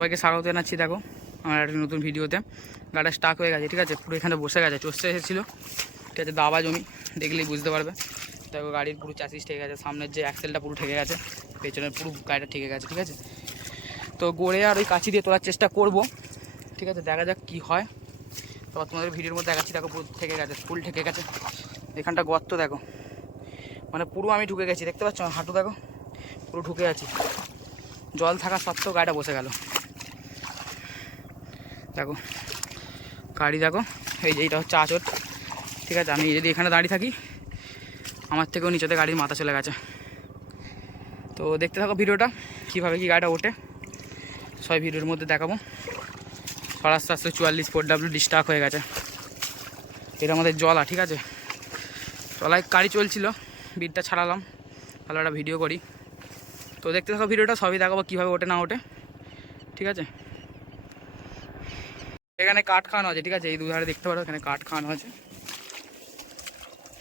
সবাইকে স্বাগত জানাচ্ছি, দেখো, আমার একটা নতুন ভিডিওতে। গাড়িটা স্টাক হয়ে গেছে, ঠিক আছে? পুরো এখানে বসে গেছে, চষতে এসেছিল। ঠিক আছে, দাবা জমি, দেখলেই বুঝতে পারবে। দেখো, গাড়ির পুরো চাষিস ঠেকে গেছে, সামনের যে অ্যাক্সেলটা পুরো ঠেকে গেছে পেছনের পুরো গাড়িটা ঠেকে গেছে, ঠিক আছে? তো গড়ে আর ওই কাছি দিয়ে তোলার চেষ্টা করব, ঠিক আছে? দেখা যাক কি হয়। তো তোমাদের ভিডিওর মধ্যে দেখাচ্ছি, দেখো, পুরো ঠেকে গেছে ফুল ঠেকে গেছে। এখানটা গর্ত, দেখো। মানে পুরো আমি ঢুকে গেছি, দেখতে পাচ্ছ? হাঁটু, দেখো, পুরো ঢুকে আছি। জল থাকা সত্ত্বেও গাড়িটা বসে গেল। দেখো, গাড়ি দেখো, এই যে এইটা হচ্ছে আচর ঠিক আছে? আমি যদি এখানে দাঁড়িয়ে থাকি, আমার থেকেও নিচেতে গাড়ির মাথা চলে গেছে। তো দেখতে থাকো ভিডিওটা, কীভাবে কি গাড়িটা ওঠে। সবাই ভিডিওর মধ্যে দেখাবো। সাড়ে সাতশো চুয়াল্লিশ ফোর ডাব্লিউ ডিস্টার্ব হয়ে গেছে। এটা আমাদের জলা, ঠিক আছে? জলায় গাড়ি চলছিল, বিটটা ছাড়ালাম, ভালো একটা ভিডিও করি। তো দেখতে থাকো ভিডিওটা, সবই দেখাবো কীভাবে ওঠে, না ওঠে, ঠিক আছে? এখানে কাঠ খাওয়ানো আছে, ঠিক আছে? এই দুধারে দেখতে পারো, এখানে কাঠ খাওয়ানো আছে।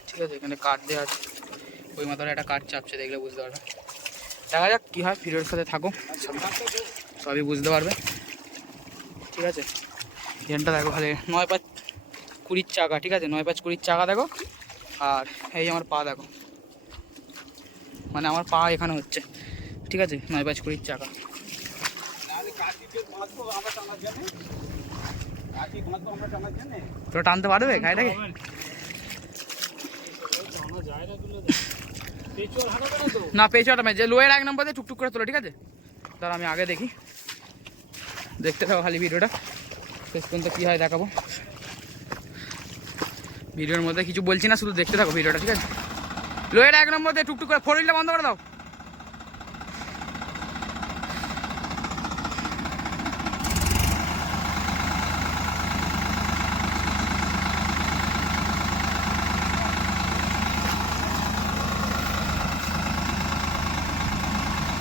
ঠিক আছে, এখানে কাঠ দেওয়া আছে। ওই মাথায় একটা কাঠ চাপছে, দেখলে বুঝতে পারবে। দেখা যাক কী হয়, ভিডিওর সাথে থাকো। সবই বুঝতে পারবে। ঠিক আছে? এখানটা দেখো খালি, নয় পাঁচ কুড়ির চাকা, ঠিক আছে? নয় পাঁচ কুড়ির চাকা দেখো, আর এই আমার পা দেখো। মানে আমার পা এখানে হচ্ছে, ঠিক আছে? নয় পাঁচ কুড়ির চাকা। তো টানতে পারবে? গাড়িটাকে না পেছু আটামে যে লোয়ের এক নম্বর দিয়ে টুকটুক করে তোলো, ঠিক আছে? তাহলে আমি আগে দেখি। দেখতে থাকো খালি ভিডিওটা। শেষ পর্যন্ত কী হয় দেখাবো। ভিডিওর মধ্যে কিছু বলছি না, শুধু দেখতে থাকো ভিডিওটা, ঠিক আছে? লোয়ের এক নম্বর দিয়ে টুকটুক করে, ফোর হুইলটা বন্ধ করে দাও।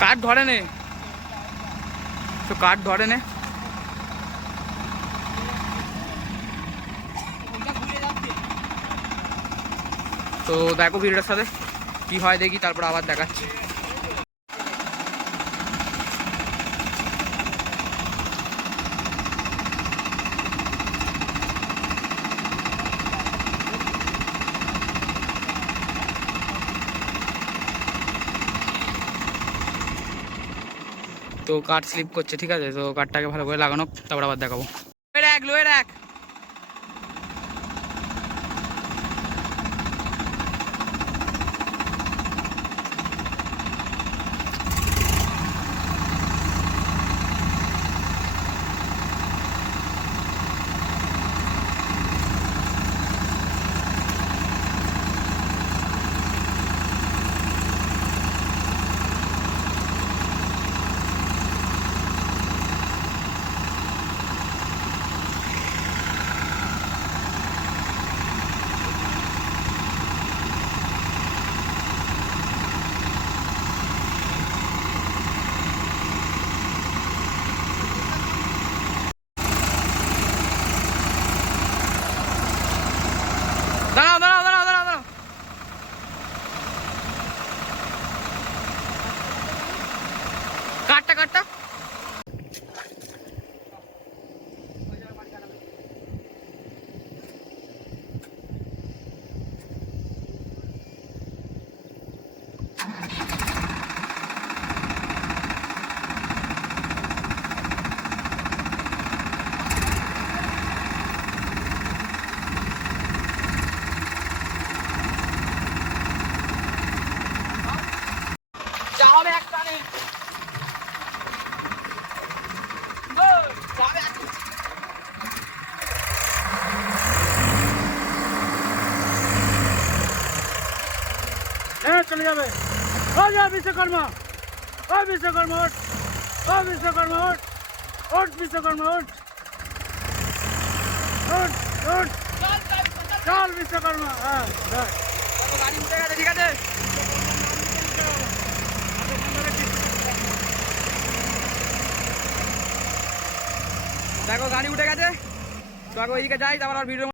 কাঠ ধরে নে। তো কাঠ ধরে নে। তো দেখো ভিডিওটার সাথে কি হয় দেখি, তারপর আবার দেখাচ্ছি। তো কাঠ স্লিপ করছে, ঠিক আছে? তো কাঠটাকে ভালো করে লাগানো তারপর আবার দেখাবো। এক, লোয়ের এক। হ্যাঁ চলে যাবে ও যা বিশ্বকর্মা ও বিশ্বকর্মা ওঠ ও বিশ্বকর্মা ওঠ ওঠ বিশ্বকর্মা ওঠ ওঠ ওঠ চল বিশ্বকর্মা হ্যাঁ হ্যাঁ গাড়ি উঠে গেছে ঠিক আছে দেখো গাড়ি উঠে গেছে তো আগে ওইদিকে যাই তারপর আর ভিডিও